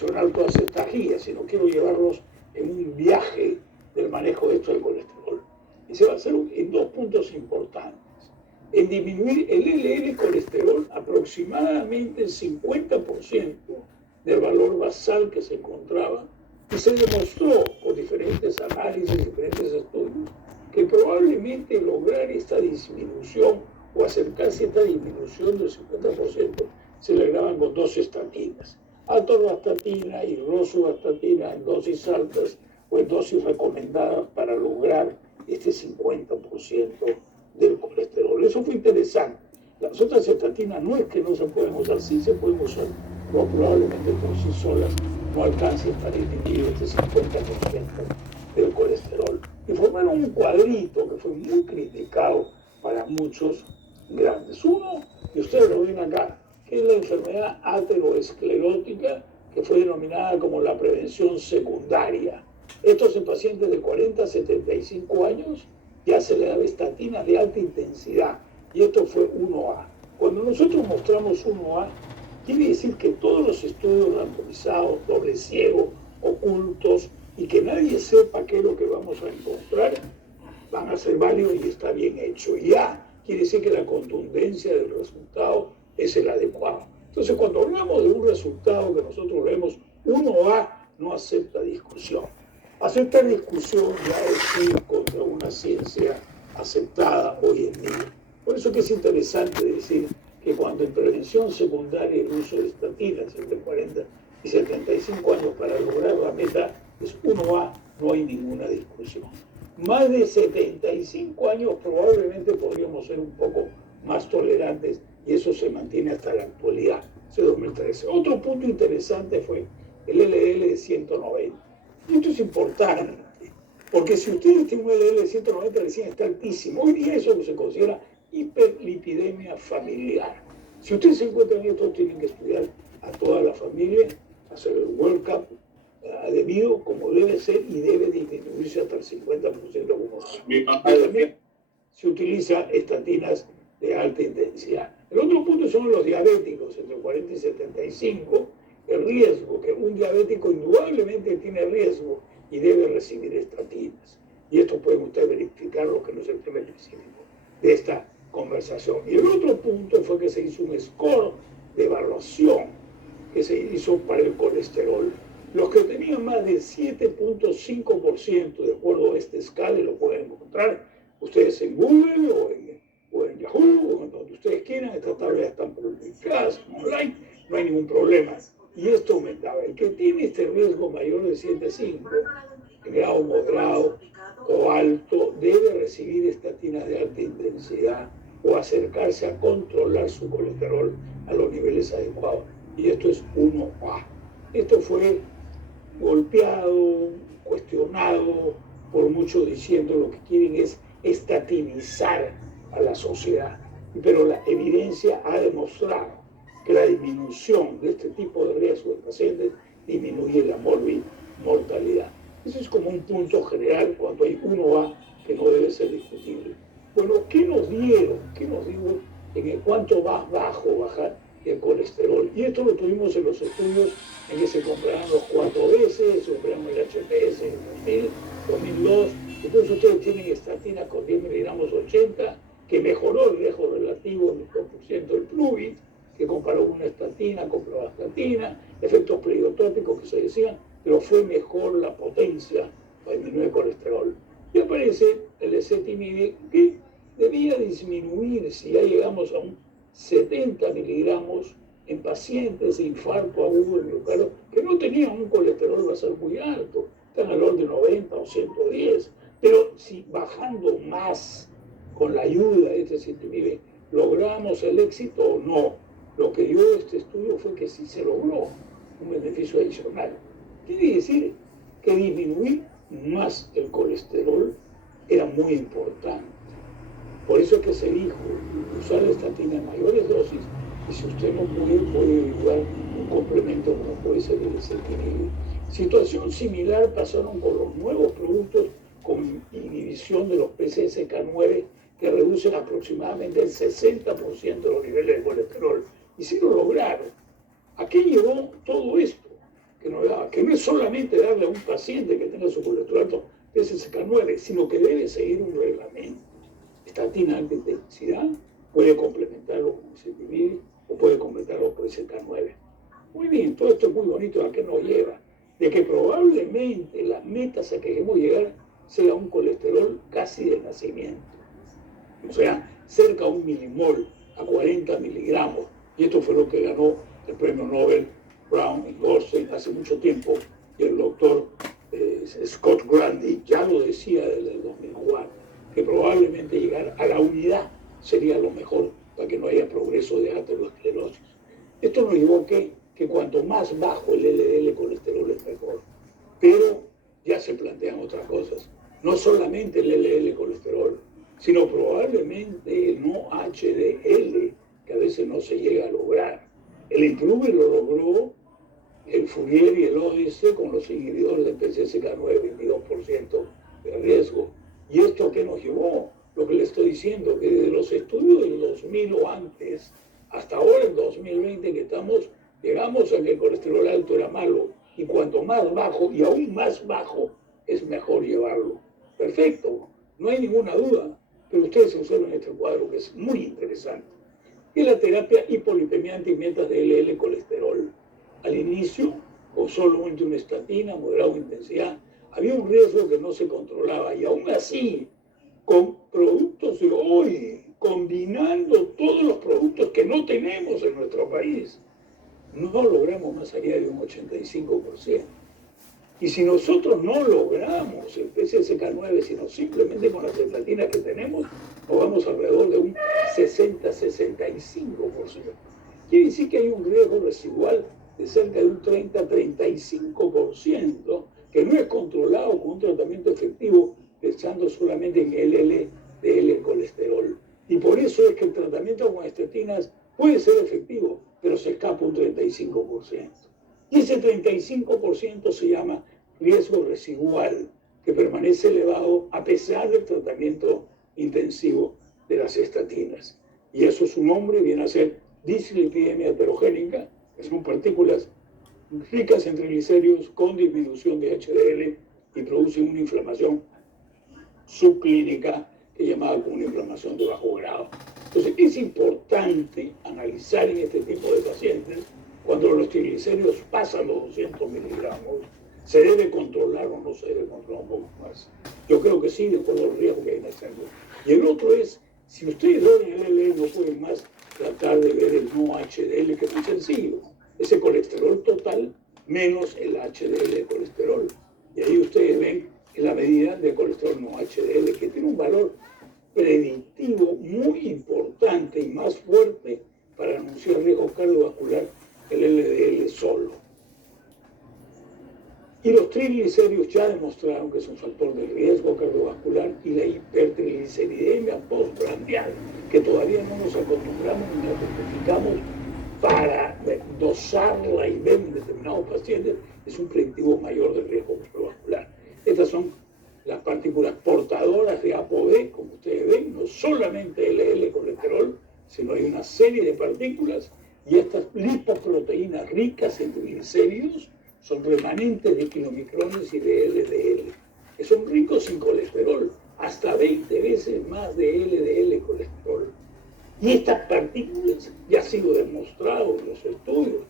mencionar todas estas guías, sino quiero llevarlos en un viaje del manejo de esto del colesterol. Y se va a hacer en dos puntos importantes. En disminuir el LDL colesterol aproximadamente el 50% del valor basal que se encontraba, y se demostró por diferentes análisis, diferentes estudios, que probablemente lograr esta disminución o acercarse a esta disminución del 50% se lograban con dos estatinas, atorvastatina y rosuvastatina en dosis altas o en dosis recomendadas para lograr este 50% del colesterol. Eso fue interesante. Las otras estatinas no es que no se pueden usar, sí se pueden usar, pero probablemente por sí solas no alcancen para disminuir este 50% del colesterol. Y formaron un cuadrito que fue muy criticado para muchos grandes. Uno, y ustedes lo ven acá, que es la enfermedad aterosclerótica, que fue denominada como la prevención secundaria. Estos en pacientes de 40 a 75 años ya se le daba estatinas de alta intensidad, y esto fue 1A. Cuando nosotros mostramos 1A, quiere decir que todos los estudios randomizados, doble ciego, ocultos, y que nadie sepa qué es lo que vamos a encontrar, van a ser válidos y está bien hecho. Ya quiere decir que la contundencia del resultado es el adecuado. Entonces, cuando hablamos de un resultado que nosotros vemos 1A, no acepta discusión. Aceptar discusión ya es ir contra una ciencia aceptada hoy en día. Por eso que es interesante decir que cuando en prevención secundaria el uso de estatinas entre 40 y 75 años para lograr la meta es 1A, no hay ninguna discusión. Más de 75 años probablemente podríamos ser un poco más tolerantes y eso se mantiene hasta la actualidad, ese 2013. Otro punto interesante fue el LDL de 190. Y esto es importante, porque si ustedes tienen un LDL de 190 recién está altísimo. Hoy día eso se considera hiperlipidemia familiar. Si ustedes se encuentran esto, tienen que estudiar a toda la familia, hacer el World Cup debido como debe ser y debe disminuirse hasta el 50% como también se utiliza estatinas de alta intensidad. El otro punto son los diabéticos entre 40 y 75, el riesgo, que un diabético indudablemente tiene riesgo y debe recibir estatinas. Y esto pueden ustedes verificar lo que no es el tema específico de esta conversación. Y el otro punto fue que se hizo un score de evaluación que se hizo para el colesterol. Los que tenían más del 7.5% de acuerdo a esta escala, lo pueden encontrar ustedes en Google o en Yahoo, o en donde ustedes quieran. Estas tablas están publicadas online, no hay ningún problema. Y esto aumentaba. El que tiene este riesgo mayor de 7.5, en grado moderado o alto, debe recibir estatinas de alta intensidad o acercarse a controlar su colesterol a los niveles adecuados. Y esto es 1A. Esto fue golpeado, cuestionado por muchos diciendo lo que quieren es estatinizar a la sociedad. Pero la evidencia ha demostrado que la disminución de este tipo de riesgo de pacientes disminuye la mortalidad. Eso es como un punto general cuando hay 1A que no debe ser discutible. Bueno, ¿qué nos dieron? ¿Qué nos dijo en cuánto más bajo bajar el colesterol? Y esto lo tuvimos en los estudios en que se compararon los 4S, se compararon el HPS en 2000, 2002. Entonces ustedes tienen estatinas con 10 miligramos 80, que mejoró el riesgo relativo en el 2% del Pluvit, que comparó una estatina con pravastatina, efectos pleiotópicos que se decían, pero fue mejor la potencia para disminuir el colesterol. Y aparece el ezetimibe, que debía disminuir si ya llegamos a un 70 miligramos en pacientes de infarto agudo de miocardio que no tenían un colesterol basal muy alto, están al orden de 90 o 110, pero si bajando más con la ayuda de este ezetimibe logramos el éxito o no. Lo que dio este estudio fue que sí se logró un beneficio adicional. Quiere decir que disminuir más el colesterol era muy importante. Por eso es que se dijo usar la estatina en mayores dosis, y si usted no puede ayudar un complemento como puede ser el ezetimibe. Situación similar pasaron con los nuevos productos con inhibición de los PCSK9 que reducen aproximadamente el 60% de los niveles de colesterol. Y sí lo lograron. ¿A qué llevó todo esto? que no es solamente darle a un paciente que tenga su colesterol alto PCSK9, sino que debe seguir un reglamento. Estatina alta intensidad puede complementarlo con ezetimibe o puede complementarlo con PCSK9. Muy bien, todo esto es muy bonito. ¿A qué nos lleva? De que probablemente las metas a que queremos llegar sea un colesterol casi de nacimiento. O sea, cerca a 1 milimol, a 40 miligramos. Y esto fue lo que ganó el premio Nobel Brown y Goldstein hace mucho tiempo. Y el doctor Scott Grundy ya lo decía desde el 2004, que probablemente llegar a la unidad sería lo mejor para que no haya progreso de aterosclerosis. Esto nos llevó que cuanto más bajo el LDL colesterol es mejor. Pero ya se plantean otras cosas. No solamente el LDL colesterol, sino probablemente el no HDL, que a veces no se llega a lograr. El Improve lo logró, el Fourier y el ODS con los inhibidores de PCSK9, 22% de riesgo. ¿Y esto a qué nos llevó? Lo que le estoy diciendo, que desde los estudios del 2000 o antes, hasta ahora en 2020 que estamos, llegamos a que el colesterol alto era malo, y cuanto más bajo y aún más bajo, es mejor llevarlo. Perfecto, no hay ninguna duda, pero ustedes observan este cuadro que es muy interesante. Y la terapia hipolipemiante y metas de LL colesterol. Al inicio, con solamente una estatina, moderada intensidad, había un riesgo que no se controlaba, y aún así, con productos de hoy, combinando todos los productos que no tenemos en nuestro país, no logramos más allá de un 85%. Y si nosotros no logramos el PCSK9, sino simplemente con las estatinas que tenemos, nos vamos alrededor de un 60-65%. Quiere decir que hay un riesgo residual de cerca de un 30-35%, que no es controlado con un tratamiento efectivo, pensando solamente en el LDL colesterol. Y por eso es que el tratamiento con estatinas puede ser efectivo, pero se escapa un 35%. Y ese 35% se llama riesgo residual, que permanece elevado a pesar del tratamiento intensivo de las estatinas. Y eso su nombre viene a ser dislipidemia heterogénica, que son partículas ricas en triglicéridos con disminución de HDL y producen una inflamación subclínica que llamada como una inflamación de bajo grado. Entonces es importante analizar en este tipo de pacientes cuando los triglicéridos pasan los 200 miligramos, ¿se debe controlar o no se debe controlar un poco más? Yo creo que sí, de acuerdo al riesgo que hay en el centro. Y el otro es, si ustedes ven el LDL, no pueden más tratar de ver el no HDL, que es muy sencillo. Ese colesterol total menos el HDL colesterol. Y ahí ustedes ven la medida de colesterol no HDL, que tiene un valor predictivo muy importante y más fuerte para anunciar riesgo cardiovascular que el LDL solo. Y los triglicéridos ya demostraron que es un factor de riesgo cardiovascular, y la hipertrigliceridemia postprandial, que todavía no nos acostumbramos ni nos identificamos para dosarla y ver en determinados pacientes, es un predictivo mayor de riesgo cardiovascular. Estas son las partículas portadoras de ApoB, como ustedes ven, no solamente LDL colesterol, sino hay una serie de partículas, y estas lipoproteínas ricas en triglicéridos son remanentes de kilomicrones y de LDL, que son ricos en colesterol, hasta 20 veces más de LDL colesterol. Y estas partículas ya ha sido demostrado en los estudios,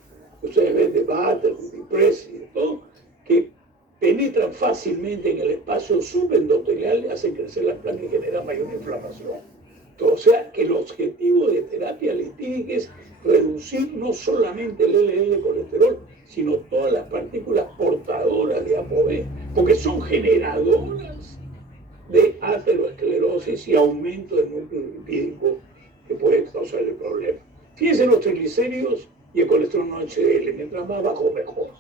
ustedes ven de Batten, de Press y de todo, que penetran fácilmente en el espacio subendotelial, hacen crecer las placas y generan mayor inflamación. O sea que el objetivo de terapia lipídica es reducir no solamente el LDL colesterol, sino todas las partículas portadoras de ApoB, porque son generadoras de aterosclerosis y aumento del núcleo lipídico que puede causar el problema. Fíjense los triglicéridos y el colesterol no HDL, mientras más bajo mejor.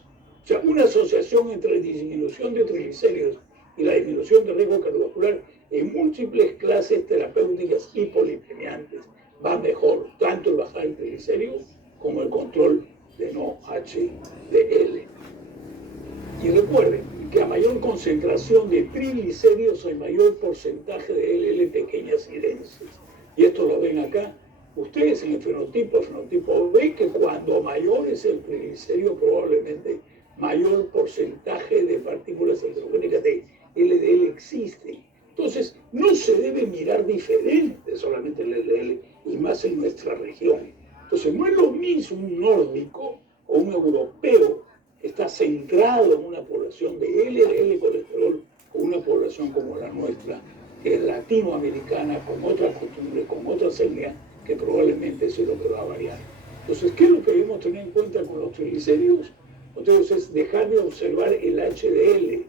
O sea, una asociación entre disminución de triglicéridos y la disminución de riesgo cardiovascular en múltiples clases terapéuticas hipolipemiantes va mejor, tanto el bajar el triglicérido como el control de no HDL. Y recuerden que a mayor concentración de triglicéridos hay mayor porcentaje de LDL pequeñas y densas. Y esto lo ven acá. Ustedes en el fenotipo B, que cuando mayor es el triglicérido, probablemente mayor porcentaje de partículas heterogéneas de LDL existe. Entonces, no se debe mirar diferente solamente el LDL, y más en nuestra región. Entonces, no es lo mismo un nórdico o un europeo que está centrado en una población de LDL colesterol o una población como la nuestra, que es latinoamericana, con otras costumbres, con otras etnias, que probablemente eso es lo que va a variar. Entonces, ¿qué es lo que debemos tener en cuenta con los triglicéridos? Entonces, es dejar de observar el HDL.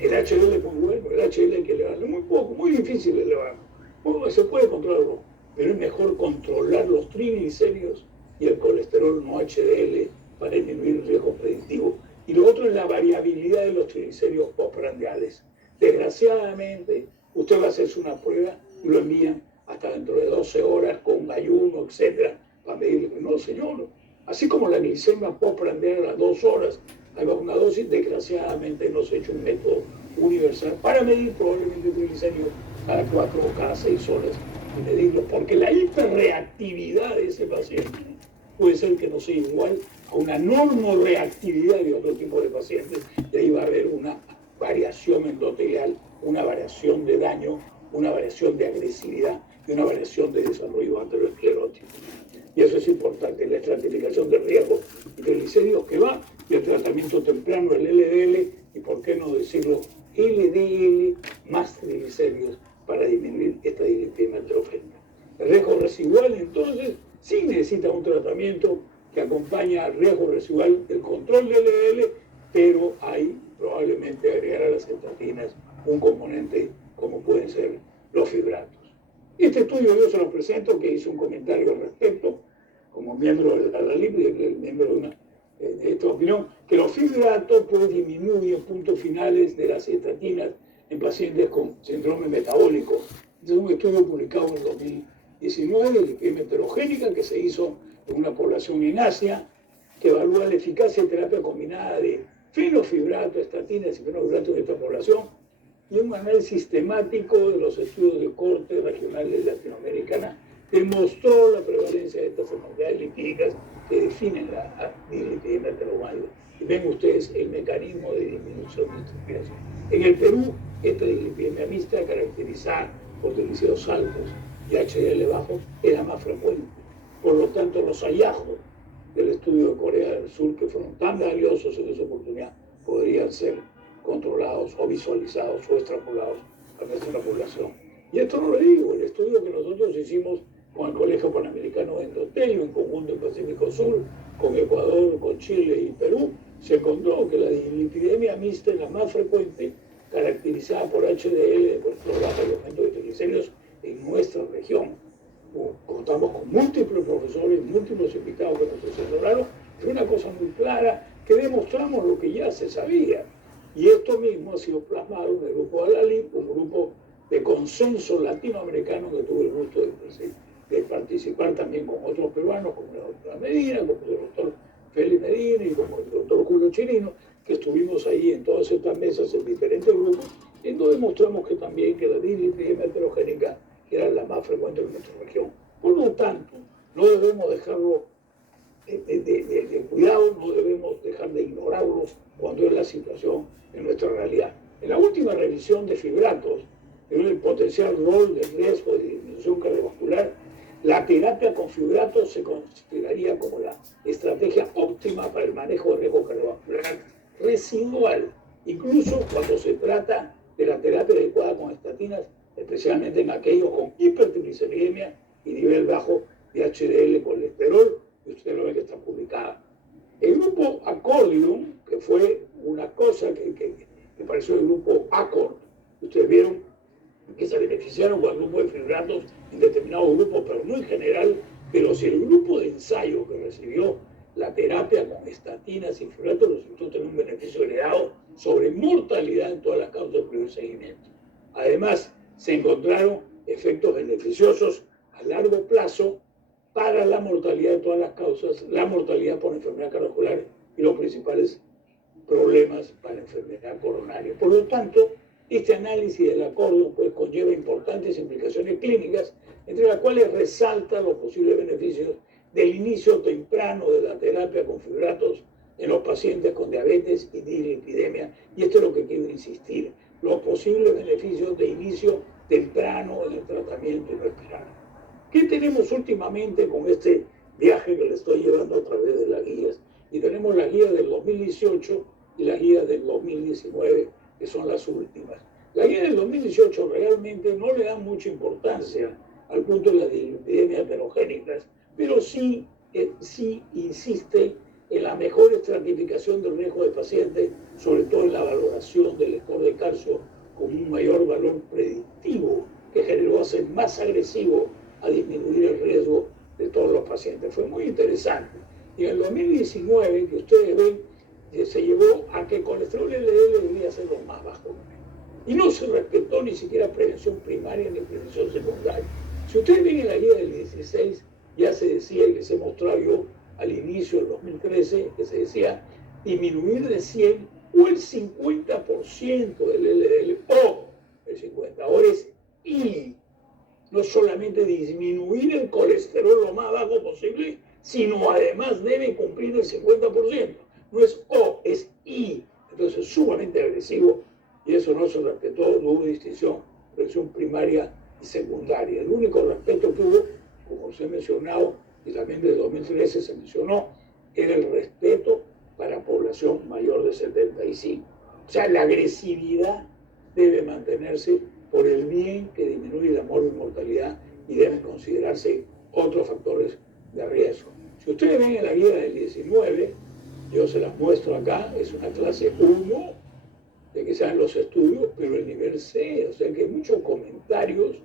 El HDL es muy bueno, el HDL hay que elevarlo muy poco, muy difícil de elevar. Bueno, se puede controlarlo, pero es mejor controlar los triglicéridos y el colesterol no HDL para disminuir el riesgo predictivo. Y lo otro es la variabilidad de los triglicéridos postprandiales. Desgraciadamente, usted va a hacerse una prueba y lo envían hasta dentro de 12 horas con ayuno, etcétera, para medirle. No, señor. Así como la glicemia postprandial a las 2 horas, ahí va una dosis, desgraciadamente no se ha hecho un método universal para medir probablemente triglicéridos cada 4 o cada 6 horas y medirlo, porque la hiperreactividad de ese paciente puede ser que no sea igual a una normorreactividad de otro tipo de pacientes, y ahí va a haber una variación endotelial, una variación de daño, una variación de agresividad y una variación de desarrollo aterosclerótico. Y eso es importante, la estratificación de riesgo de triglicéridos que va, y el tratamiento temprano, el LDL, y por qué no decirlo, LDL más triglicéridos para disminuir esta dislipidemia aterogénica. El riesgo residual, entonces, sí necesita un tratamiento que acompaña al riesgo residual del control del LDL, pero hay probablemente agregar a las estatinas un componente como pueden ser los fibratos. Este estudio yo se lo presento, que hice un comentario al respecto, como miembro de la LIP, miembro de esta opinión, que los fibratos pueden disminuir puntos finales de las estatinas en pacientes con síndrome metabólico. Este es un estudio publicado en 2019 de dislipidemia heterogénica que se hizo en una población en Asia, que evalúa la eficacia de terapia combinada de fenofibrato, estatinas y fenofibrato en esta población, y un análisis sistemático de los estudios de corte regionales latinoamericana demostró la prevalencia de estas enfermedades lipídicas que definen la dislipidemia heterogénica. Y ven ustedes el mecanismo de disminución de esta transpiración. En el Perú, esta dislipidemia mixta, caracterizada por triglicéridos altos y HDL bajos, es la más frecuente. Por lo tanto, los hallazgos del estudio de Corea del Sur, que fueron tan valiosos en esa oportunidad, podrían ser controlados o visualizados o extrapolados a nuestra población. Y esto no lo digo, el estudio que nosotros hicimos con el Colegio Panamericano de Endotelio, en conjunto en Pacífico Sur, con Ecuador, con Chile y Perú, se encontró que la dislipidemia mixta es la más frecuente, caracterizada por HDL, por baja y aumento de triglicéridos en nuestra región. Contamos con múltiples profesores, múltiples invitados que nos asesoraron, es una cosa muy clara, que demostramos lo que ya se sabía. Y esto mismo ha sido plasmado en el grupo de la LIP, un grupo de consenso latinoamericano que tuve el gusto de participar también con otros peruanos, como la doctora Medina, como el doctor Félix Medina y como el doctor Julio Chirino, que estuvimos ahí en todas estas mesas en diferentes grupos, en donde demostramos que también que la dislipidemia heterogénica era la más frecuente en nuestra región. Por lo tanto, no debemos dejarlo de cuidado, no debemos dejar de ignorarlos cuando es la situación en nuestra realidad. En la última revisión de fibratos, en el potencial rol del riesgo de disminución cardiovascular, la terapia con fibratos se consideraría como la estrategia óptima para el manejo de riesgo cardiovascular residual, incluso cuando se trata de la terapia adecuada con estatinas, especialmente en aquellos con hipertrigliceridemia y nivel bajo de HDL colesterol, y usted lo ve que está publicada. El grupo Accordion, que fue una cosa que pareció el grupo Accord, ustedes vieron que se beneficiaron con el grupo de fibratos en determinados grupos, pero no en general, pero si el grupo de ensayo que recibió la terapia con estatinas y fibratos resultó tener un beneficio heredado sobre mortalidad en todas las causas de primer seguimiento. Además, se encontraron efectos beneficiosos a largo plazo para la mortalidad de todas las causas, la mortalidad por enfermedad cardiovascular y los principales problemas para enfermedad coronaria. Por lo tanto, este análisis del acuerdo pues, conlleva importantes implicaciones clínicas, entre las cuales resalta los posibles beneficios del inicio temprano de la terapia con fibratos en los pacientes con diabetes y dislipidemia. Y esto es lo que quiero insistir, los posibles beneficios de inicio temprano en el tratamiento y no esperar. ¿Qué tenemos últimamente con este viaje que le estoy llevando a través de las guías? Y tenemos las guías del 2018 y las guías del 2019, que son las últimas. La guía del 2018 realmente no le da mucha importancia al punto de las dislipidemias heterogénicas, pero sí insiste en la mejor estratificación del riesgo de paciente, sobre todo en la valoración del lector de calcio con un mayor valor predictivo que generó a ser más agresivo a disminuir el riesgo de todos los pacientes. Fue muy interesante. Y en el 2019, que ustedes ven, se llevó a que el colesterol LDL debía ser lo más bajo. Y no se respetó ni siquiera prevención primaria ni prevención secundaria. Si ustedes ven en la guía del 16, ya se decía, y les he mostrado yo al inicio del 2013, que se decía disminuir de 100 o el 50% del LDL, o el 50%, ahora es y no solamente disminuir el colesterol lo más bajo posible, sino además debe cumplir el 50%. No es o, es y. Entonces es sumamente agresivo y eso no se respetó, no hubo distinción, prevención primaria y secundaria. El único respeto que hubo, como os he mencionado, y también desde 2013 se mencionó, era el respeto para población mayor de 75. O sea, la agresividad debe mantenerse por el bien que disminuye la mortalidad y deben considerarse otros factores de riesgo. Si ustedes ven en la guía del 19, yo se las muestro acá, es una clase 1 de que sean los estudios, pero el nivel C, o sea que hay muchos comentarios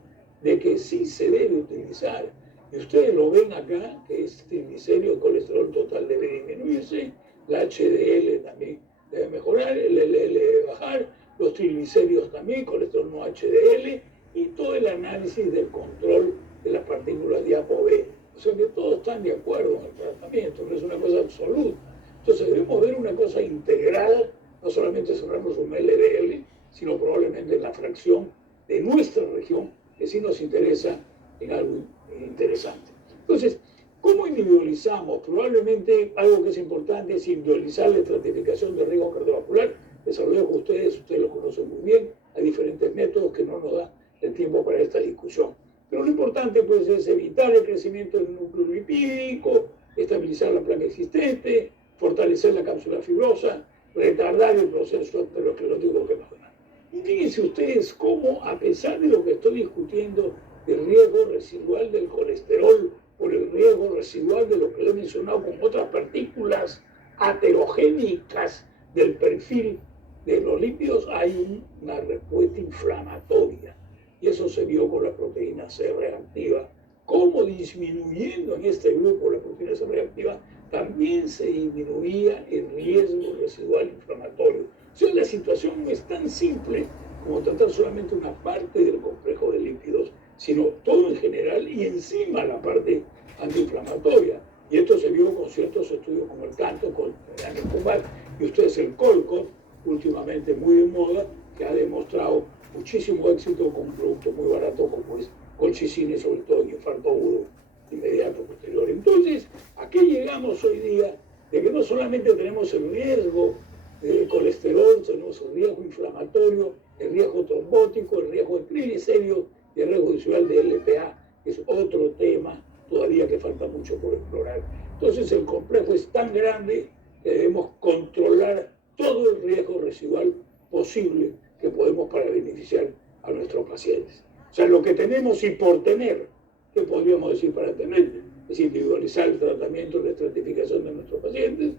de que sí se debe utilizar. Y ustedes lo ven acá, que es triglicérido, el colesterol total debe disminuirse, la HDL también debe mejorar, el LDL debe bajar, los triglicéridos también, colesterol no HDL, y todo el análisis del control de las partículas de ApoB. O sea que todos están de acuerdo en el tratamiento, no es una cosa absoluta. Entonces debemos ver una cosa integral, no solamente cerramos un LDL, sino probablemente en la fracción de nuestra región, que sí nos interesa en algo interesante. Entonces, ¿cómo individualizamos? Probablemente algo que es importante es individualizar la estratificación de riesgo cardiovascular. Les hablé con ustedes lo conocen muy bien, hay diferentes métodos que no nos da el tiempo para esta discusión. Pero lo importante pues es evitar el crecimiento del núcleo lipídico, estabilizar la placa existente, fortalecer la cápsula fibrosa, retardar el proceso aterosclerótico que nos da. Y fíjense ustedes cómo, a pesar de lo que estoy discutiendo del riesgo residual del colesterol, por el riesgo residual de lo que le he mencionado con otras partículas aterogénicas del perfil de los lípidos, hay una respuesta inflamatoria. Y eso se vio con la proteína C reactiva. Cómo disminuyendo en este grupo la proteína C reactiva, también se disminuía el riesgo residual inflamatorio. O sea, la situación no es tan simple como tratar solamente una parte del complejo de lípidos, sino todo en general y encima la parte antiinflamatoria. Y esto se vio con ciertos estudios como el CANTO, con el Anipumab, y ustedes el Colcott, últimamente muy de moda, que ha demostrado muchísimo éxito con un producto muy barato como es colchicina, sobre todo en infarto agudo inmediato posterior. Entonces, ¿a qué llegamos hoy día? De que no solamente tenemos el riesgo de colesterol, tenemos el riesgo inflamatorio, el riesgo trombótico, el riesgo de triglicéridos y el riesgo visual de LPA, que es otro tema todavía que falta mucho por explorar. Entonces, el complejo es tan grande que debemos controlar todo el riesgo residual posible que podemos para beneficiar a nuestros pacientes. O sea, lo que tenemos y por tener, ¿qué podríamos decir para tener? Es individualizar el tratamiento, la estratificación de nuestros pacientes,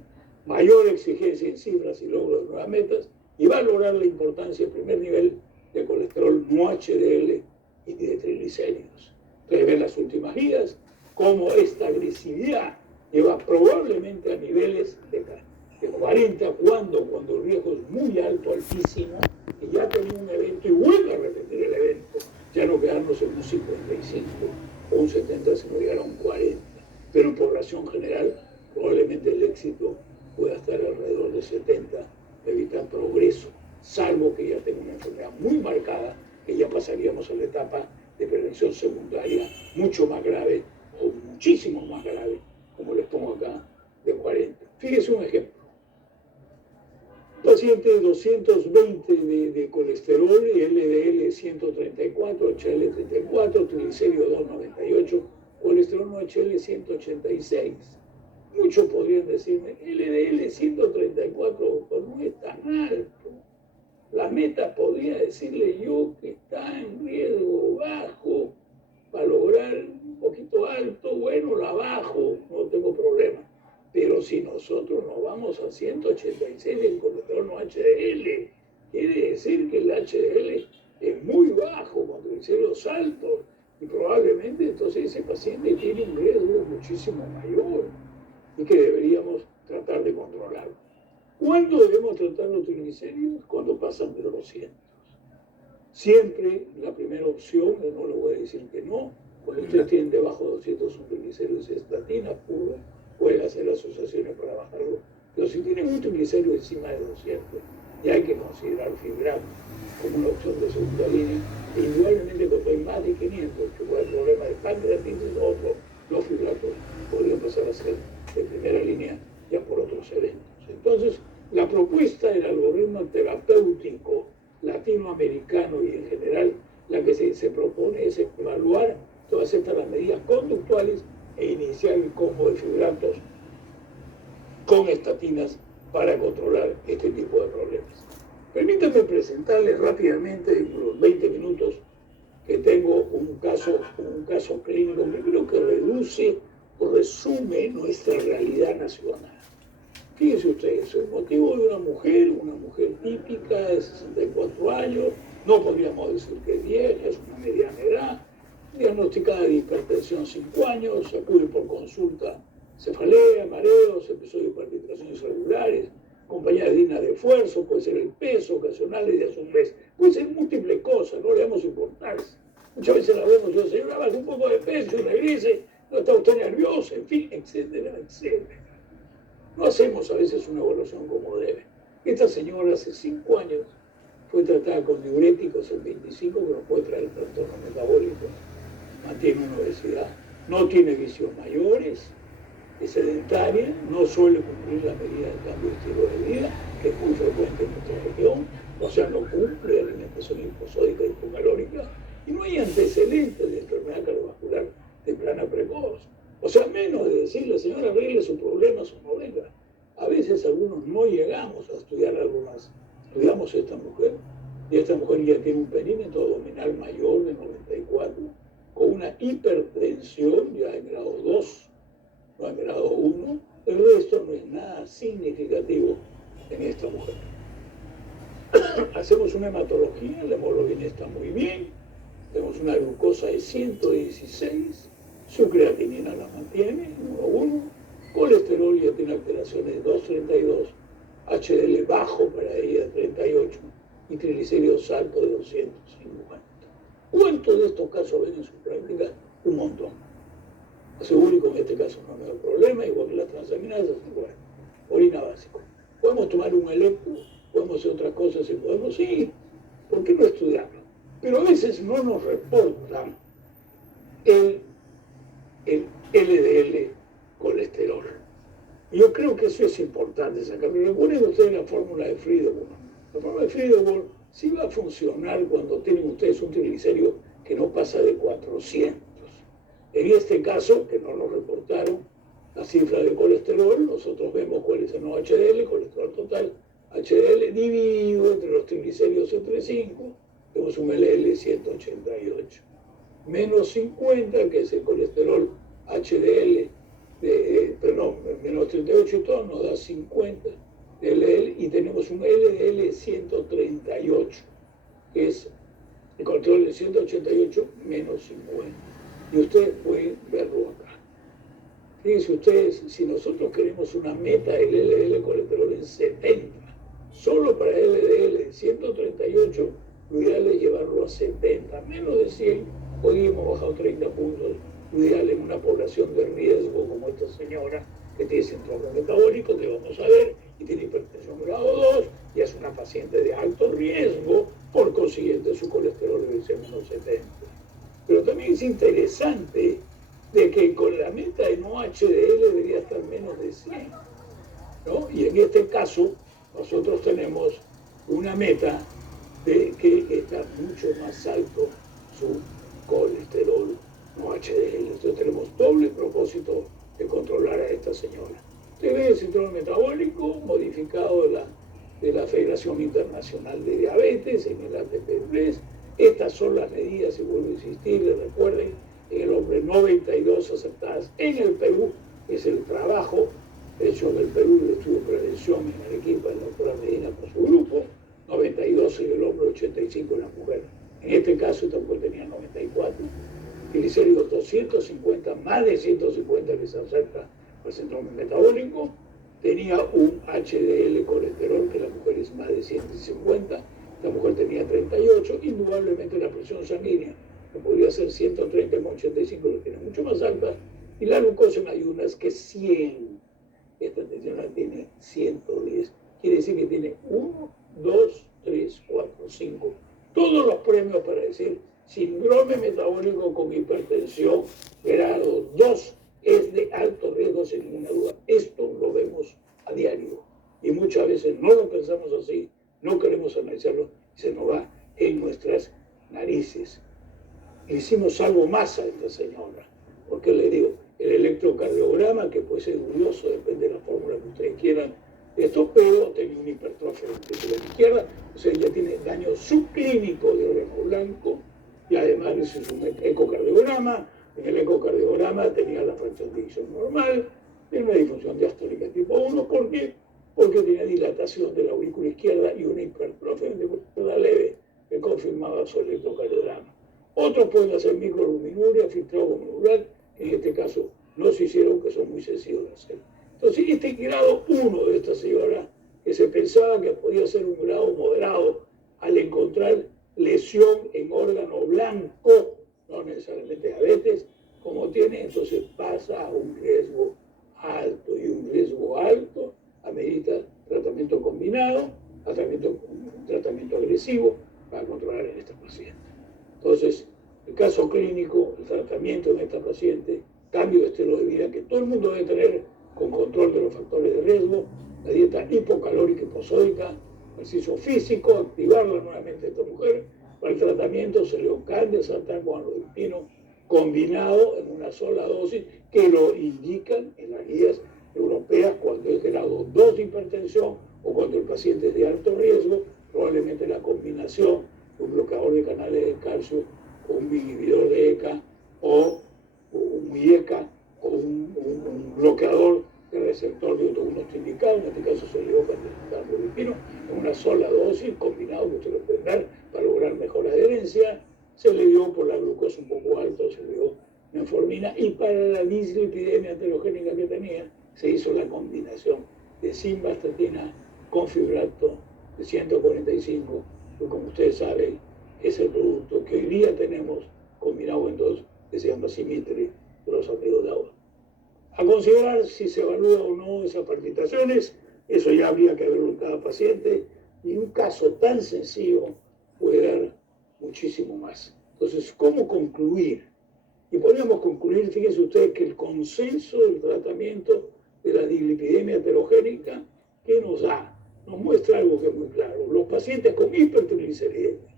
mayor exigencia en cifras y logros de nuevas metas, y valorar la importancia del primer nivel de colesterol no HDL y de triglicéridos. Ustedes ven las últimas guías, cómo esta agresividad lleva probablemente a niveles de 40, cuando el riesgo es muy alto, altísimo, y ya tenía un evento y vuelve a repetir el evento, ya no quedarnos en un 55 o un 70, sino llegar a un 40. Pero en población general, probablemente el éxito pueda estar alrededor de 70, evitar progreso, salvo que ya tenga una enfermedad muy marcada, que ya pasaríamos a la etapa de prevención secundaria mucho más grave o muchísimo más grave, como les pongo acá, de 40. Fíjese un ejemplo. paciente de 220 de colesterol, LDL 134, HDL 34, triglicéridos 298, colesterol no HDL 186. Muchos podrían decirme, LDL 134, doctor, no es tan alto. La meta podría decirle yo que está en riesgo bajo para lograr un poquito alto, bueno, la bajo, no tengo problema. Pero si nosotros nos vamos a 186 del colesterol no HDL, quiere decir que el HDL es muy bajo, con triglicéridos altos, y probablemente entonces ese paciente tiene un riesgo muchísimo mayor y que deberíamos tratar de controlarlo. ¿Cuándo debemos tratar los triglicéridos? Cuando pasan de los 200. Siempre la primera opción, no le voy a decir que no, cuando ustedes tienen debajo de 200 un triglicéridos estatina pura, pueden hacer asociaciones para bajarlo. Pero si tienen un triglicérido encima de 200, ya hay que considerar fibrato como una opción de segunda línea. E indudablemente cuando hay más de 500, que puede haber problema de pancreatitis o otro, los fibratos podrían pasar a ser de primera línea ya por otros eventos. Entonces, la propuesta del algoritmo terapéutico latinoamericano y en general, la que se propone es evaluar todas estas medidas conductuales e iniciar el combo de fibratos con estatinas para controlar este tipo de problemas. Permítanme presentarles rápidamente, en los 20 minutos que tengo, un caso clínico primero que reduce o resume nuestra realidad nacional. Fíjense ustedes, el motivo de una mujer típica de 64 años, no podríamos decir que es vieja, es una mediana edad, diagnosticada de hipertensión 5 años, se acude por consulta, cefalea, mareos, episodios de palpitaciones irregulares, compañía digna de esfuerzo, puede ser el peso, ocasionales de hace un mes, puede ser múltiples cosas, no le damos importancia. Muchas veces la vemos, yo señora, baja un poco de peso y regrese, no está usted nerviosa, en fin, etcétera, etcétera. No hacemos a veces una evaluación como debe. Esta señora hace 5 años fue tratada con diuréticos en 25, que nos puede traer trastorno metabólico. Mantiene una obesidad, no tiene vicios mayores, es sedentaria, no suele cumplir la medida de cambio de estilo de vida, que es muy frecuente en nuestra región, o sea, no cumple alimentación hiposódica y hipocalórica, y no hay antecedentes de enfermedad cardiovascular temprana precoz. O sea, menos de decirle, señora, arregle sus problemas o no venga. A veces algunos no llegamos a estudiar algo más. Estudiamos a esta mujer, y esta mujer ya tiene un perímetro abdominal mayor de 94, con una hipertensión ya en grado 2, no en grado 1. El resto no es nada significativo en esta mujer. Hacemos una hematología, la hemoglobina está muy bien, tenemos una glucosa de 116, su creatinina la mantiene, número 1, colesterol ya tiene alteraciones de 232, HDL bajo para ella 38 y triglicéridos altos de 250. ¿Cuántos de estos casos ven en su práctica? Un montón. Aseguro que con este caso no me da problema, igual que las transaminasas, igual. Orina básico. Podemos tomar un electro, podemos hacer otras cosas y podemos, sí, ¿por qué no estudiarlo? Pero a veces no nos reportan el LDL colesterol. Yo creo que eso es importante sacarlo. Recuerden ustedes la fórmula de Friedewald. La fórmula de Friedewald sí va a funcionar cuando tienen ustedes un triglicérido que no pasa de 400. En este caso, que no nos reportaron la cifra de colesterol, nosotros vemos cuál es el no HDL, colesterol total, HDL dividido entre los triglicéridos entre 5, tenemos un LL 188. Menos 50, que es el colesterol HDL, menos 38 y todo, nos da 50 de LL, y tenemos un LDL 138, que es el colesterol de 188 menos 50. Y ustedes pueden verlo acá. Fíjense ustedes, si nosotros queremos una meta del LDL colesterol en 70, solo para LDL 138, lo ideal es llevarlo a 70, menos de 100, hoy hemos bajado 30 puntos, lo ideal en una población de riesgo como esta señora, que tiene síndrome metabólico, que vamos a ver, y tiene hipertensión grado 2, y es una paciente de alto riesgo, por consiguiente su colesterol debe ser menos 70. Pero también es interesante de que con la meta de no HDL debería estar menos de 100, ¿no? Y en este caso, nosotros tenemos una meta de que está mucho más alto su colesterol no HDL. Entonces tenemos doble propósito de controlar a esta señora. Usted ve el síndrome metabólico modificado de la Federación Internacional de Diabetes en el ATP3. Estas son las medidas, y vuelvo a insistir, les recuerden, en el hombre 92 aceptadas en el Perú, es el trabajo hecho en el Perú, el estudio de prevención en Arequipa, el doctor Medina con su grupo, 92 en el hombre, 85 en la mujer. En este caso, esta mujer tenía 94. Triglicéridos 250, más de 150 que se acerca al síndrome metabólico. Tenía un HDL colesterol, que la mujer es más de 150. La mujer tenía 38. Indudablemente la presión sanguínea, que podría ser 130 con 85, lo tiene mucho más alta. Y la glucosa en ayunas, que es 100. Esta tensión la tiene 110. Quiere decir que tiene 1, 2, 3, 4, 5. Todos los premios para decir síndrome metabólico con hipertensión grado 2 es de alto riesgo, sin ninguna duda. Esto lo vemos a diario y muchas veces no lo pensamos así, no queremos analizarlo y se nos va en nuestras narices. Le hicimos algo más a esta señora, porque le digo, el electrocardiograma, que puede ser curioso, depende de la fórmula que ustedes quieran, esto, pero tenía una hipertrofia de la izquierda, o sea, ya tiene daño subclínico de órgano blanco, y además es un ecocardiograma. En el ecocardiograma tenía la fracción de eyección normal, tiene una disfunción diastólica tipo 1, ¿por qué? Porque tenía dilatación de la aurícula izquierda y una hipertrofia de la leve que confirmaba su electrocardiograma. Otros pueden hacer microalbuminuria, filtrado glomerular, en este caso no se hicieron, que son muy sencillos de hacer. Entonces, este grado 1 de esta señora, que se pensaba que podía ser un grado moderado, al encontrar lesión en órgano blanco, no necesariamente diabetes, como tiene, entonces pasa a un riesgo alto, y un riesgo alto amerita tratamiento combinado, tratamiento agresivo para controlar en esta paciente. Entonces, el caso clínico, el tratamiento en esta paciente, cambio de estilo de vida que todo el mundo debe tener con control de los factores de riesgo, la dieta hipocalórica y posódica, ejercicio físico, activarla nuevamente a esta mujer. Para el tratamiento se le cambia saltar con amlodipino combinado en una sola dosis, que lo indican en las guías europeas cuando es grado 2 de hipertensión o cuando el paciente es de alto riesgo, probablemente la combinación de un bloqueador de canales de calcio o un inhibidor de ECA o un IECA o un bloqueador de receptor de autoglucosa está indicado. En este caso se le dio amlodipino en una sola dosis, combinado, que usted lo puede dar para lograr mejor adherencia. Se le dio por la glucosa un poco alto, se le dio metformina, y para la dislipidemia heterogénica que tenía, se hizo la combinación de simvastatina con fibrato de 145, que como ustedes saben es el producto que hoy día tenemos combinado en dos, que se llama Symmetry, de los amigos de agua. A considerar si se evalúa o no esas palpitaciones, eso ya habría que verlo en cada paciente, y un caso tan sencillo puede dar muchísimo más. Entonces, ¿cómo concluir? Y podríamos concluir, fíjense ustedes, que el consenso del tratamiento de la dislipidemia heterogénica, ¿qué nos da? Nos muestra algo que es muy claro. Los pacientes con hipertrigliceridemia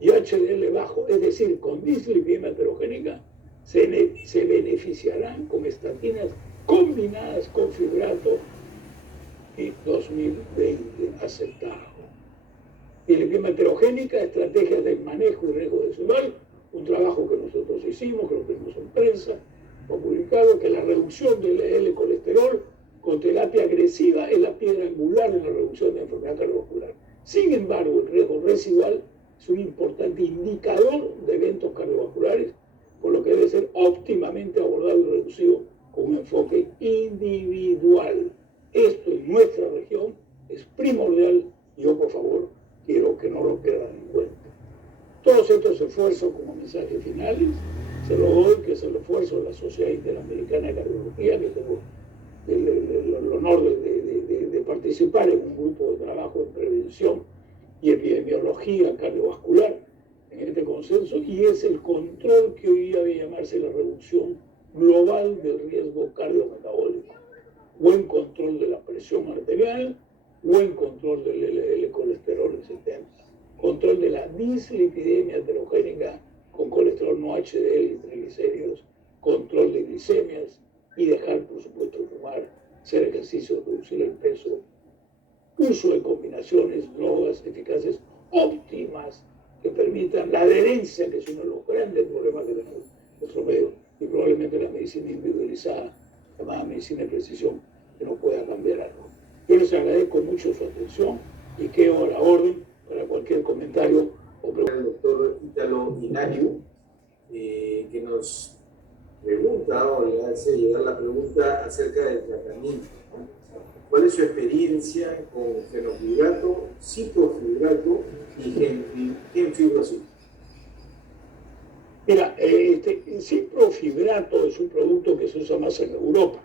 y HDL bajo, es decir, con dislipidemia heterogénica, se beneficiarán con estatinas combinadas con fibrato y 2020 aceptado. Dislipidemia heterogénica, estrategias de manejo y riesgo residual, un trabajo que nosotros hicimos, que lo tenemos en prensa, hemos publicado, que la reducción del LDL colesterol con terapia agresiva es la piedra angular en la reducción de enfermedad cardiovascular. Sin embargo, el riesgo residual es un importante indicador de eventos cardiovasculares, por lo que debe ser óptimamente abordado y reducido con un enfoque individual. Esto en nuestra región es primordial, y yo, por favor, quiero que no lo pierdan en cuenta. Todos estos esfuerzos, como mensajes finales, se los doy, que es el esfuerzo de la Sociedad Interamericana de Cardiología, que tengo el honor de participar en un grupo de trabajo en prevención y epidemiología cardiovascular en este consenso, y es el control que hoy día debe llamarse la reducción global del riesgo cardiometabólico. Buen control de la presión arterial, buen control del LDL colesterol existente, control de la dislipidemia heterogénica con colesterol no HDL y triglicéridos, control de glicemias y dejar, por supuesto, de fumar, hacer ejercicio, reducir el peso, uso de combinaciones, drogas eficaces óptimas que permitan la adherencia, que es uno de los grandes problemas que tenemos en nuestro medio, y probablemente la medicina individualizada, llamada medicina de precisión, que no pueda cambiar algo. Yo les agradezco mucho su atención y quedo a la orden para cualquier comentario o pregunta. El doctor Ítalo Inario, que nos pregunta o le hace llegar la pregunta acerca del tratamiento. ¿Cuál es su experiencia con fenofibrato, ciprofibrato y gemfibrosina? Mira, el ciprofibrato es un producto que se usa más en Europa.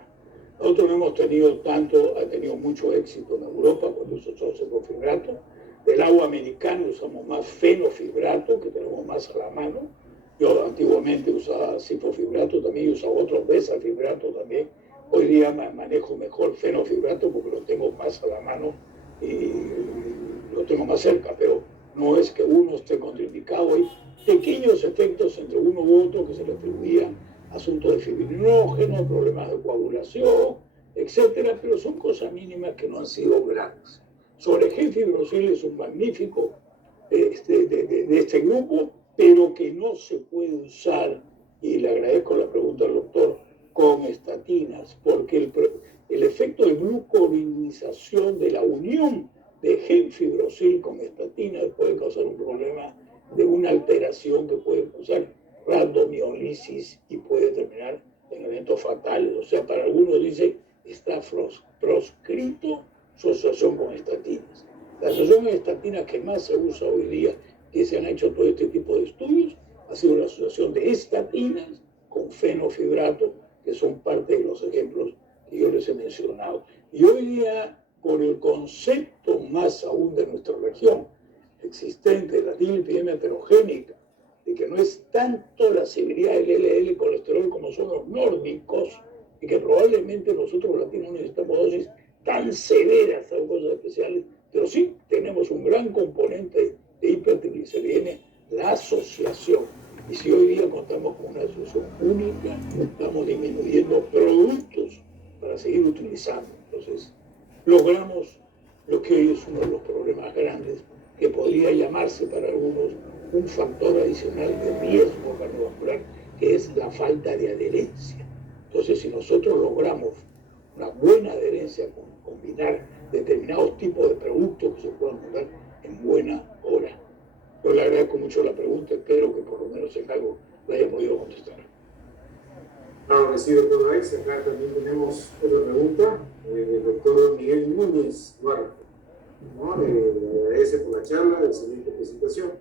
Nosotros no hemos tenido ha tenido mucho éxito en Europa cuando se usó ciprofibrato. Del agua americano usamos más fenofibrato, que tenemos más a la mano. Yo antiguamente usaba ciprofibrato, también usaba otros besafibrato también. Hoy día manejo mejor fenofibrato porque lo tengo más a la mano y lo tengo más cerca, pero no es que uno esté contraindicado. Hay pequeños efectos entre uno u otro que se le atribuían asuntos de fibrinógeno, problemas de coagulación, etcétera, pero son cosas mínimas que no han sido grandes. Sobre gemfibrocil es un magnífico de este grupo, pero que no se puede usar, y le agradezco la pregunta al doctor, con estatinas, porque el efecto de glucurinización de la unión de gemfibrocil con estatinas puede causar un problema de una alteración que puede causar rhabdomiolisis y puede terminar en eventos fatales. O sea, para algunos dice está proscrito su asociación con estatinas. La asociación con estatinas que más se usa hoy día, que se han hecho todo este tipo de estudios, ha sido la asociación de estatinas con fenofibrato, que son parte de los ejemplos que yo les he mencionado. Y hoy día, por el concepto más aún de nuestra región, existente de la dislipidemia heterogénica, de que no es tanto la severidad del LDL colesterol como son los nórdicos, y que probablemente nosotros los latinos necesitamos dosis tan severas, son cosas especiales, pero sí tenemos un gran componente de hipertrigliceridemia, la asociación. Y si hoy día contamos con una asociación única, estamos disminuyendo productos para seguir utilizando. Entonces, logramos lo que hoy es uno de los problemas grandes, que podría llamarse para algunos un factor adicional de riesgo cardiovascular, que es la falta de adherencia. Entonces, si nosotros logramos una buena adherencia con combinar determinados tipos de productos que se puedan usar en buena hora. Yo le agradezco mucho la pregunta, espero que por lo menos en algo la haya podido contestar. Claro que sí, doctor Reis. Acá también tenemos otra pregunta del doctor Miguel Núñez Duarte. ¿No? Le agradece por la charla, excelente presentación.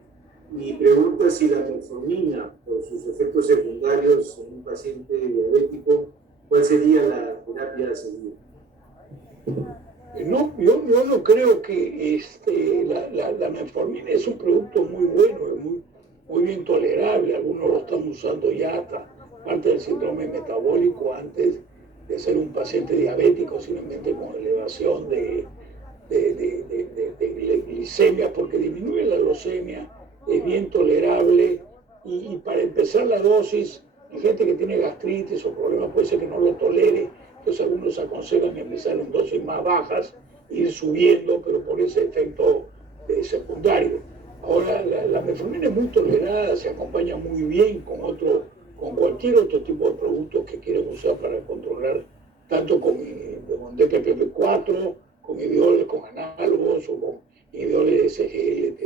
Y pregunta si la metformina, por sus efectos secundarios en un paciente diabético, ¿cuál sería la terapia a seguir? No, yo no creo que la metformina es un producto muy bueno, muy bien tolerable. Algunos lo están usando ya hasta parte del síndrome metabólico antes de ser un paciente diabético, simplemente con elevación de glicemia, porque disminuye la glucemia, es bien tolerable, y para empezar la dosis, hay gente que tiene gastritis o problemas, puede ser que no lo tolere, entonces algunos aconsejan empezar en dosis más bajas, ir subiendo, pero por ese efecto secundario. Ahora, la metformina es muy tolerada, se acompaña muy bien con cualquier otro tipo de productos que quieran usar para controlar, tanto con DPP4, con inhibidores con análogos o con inhibidores de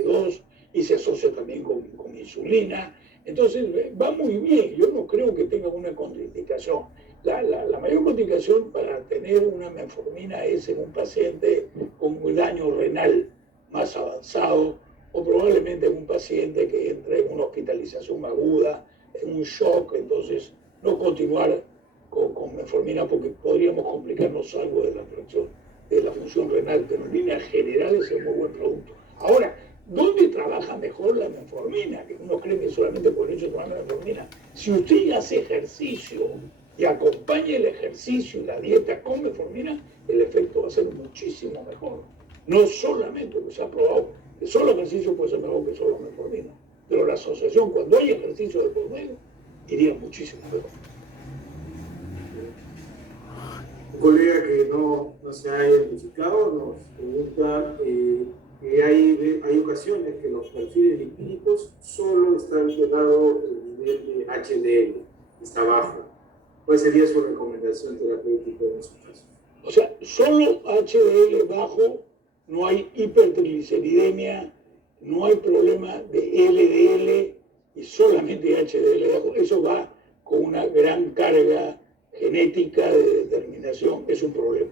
SGLT2, y se asocia también con insulina. Entonces va muy bien, yo no creo que tenga una contraindicación. La mayor contraindicación para tener una metformina es en un paciente con un daño renal más avanzado, o probablemente en un paciente que entre en una hospitalización aguda, en un shock. Entonces no continuar con metformina porque podríamos complicarnos algo de la función renal, pero en líneas generales es un muy buen producto. Ahora, ¿dónde trabaja mejor la metformina? Que uno cree que solamente por el hecho de tomar la metformina. Si usted hace ejercicio y acompaña el ejercicio y la dieta con metformina, el efecto va a ser muchísimo mejor. No solamente que se ha probado que solo ejercicio puede ser mejor que solo metformina, pero la asociación, cuando hay ejercicio de por medio, iría muchísimo mejor. Un colega que no se ha identificado nos pregunta que hay ocasiones que los perfiles lipídicos solo está alterado el nivel de HDL, está bajo. ¿Cuál sería su recomendación terapéutica en esos casos? O sea, solo HDL bajo, no hay hipertrigliceridemia, no hay problema de LDL y solamente HDL bajo. Eso va con una gran carga genética de determinación, es un problema.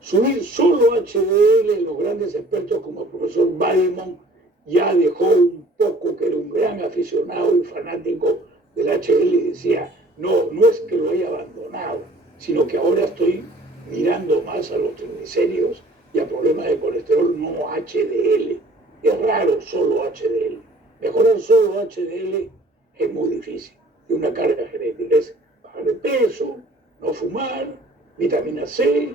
Subir solo HDL, los grandes expertos como el profesor Weidman ya dejó un poco, que era un gran aficionado y fanático del HDL, y decía, no es que lo haya abandonado, sino que ahora estoy mirando más a los triglicéridos y a problemas de colesterol, no HDL. Es raro solo HDL. Mejorar solo HDL es muy difícil. Y una carga genética es bajar de peso, no fumar, vitamina C,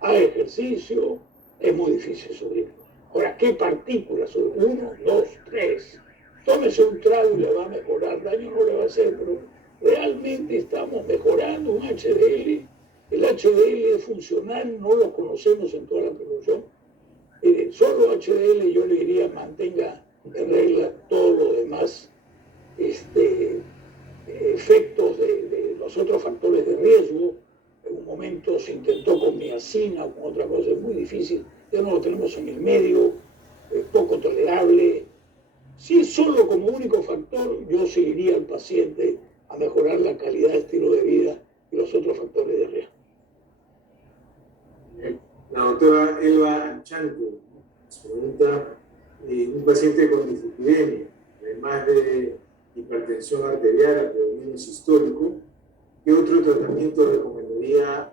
haga ejercicio, es muy difícil subir. Ahora, ¿qué partículas subir? 1, 2, 3. Tómese un trago y le va a mejorar. Daño no le va a hacer, pero realmente estamos mejorando un HDL. El HDL es funcional, no lo conocemos en toda la población. Solo HDL yo le diría mantenga en regla todo lo demás, efectos de los otros factores de riesgo. En un momento se intentó con niacina o con otra cosa, es muy difícil, ya no lo tenemos en el medio, poco tolerable. Si es solo como único factor, yo seguiría al paciente a mejorar la calidad de estilo de vida y los otros factores de riesgo. La doctora Elba Anchante nos pregunta, un paciente con dislipidemia, además de hipertensión arterial, diabetes histórico, ¿qué otro tratamiento recomendaría,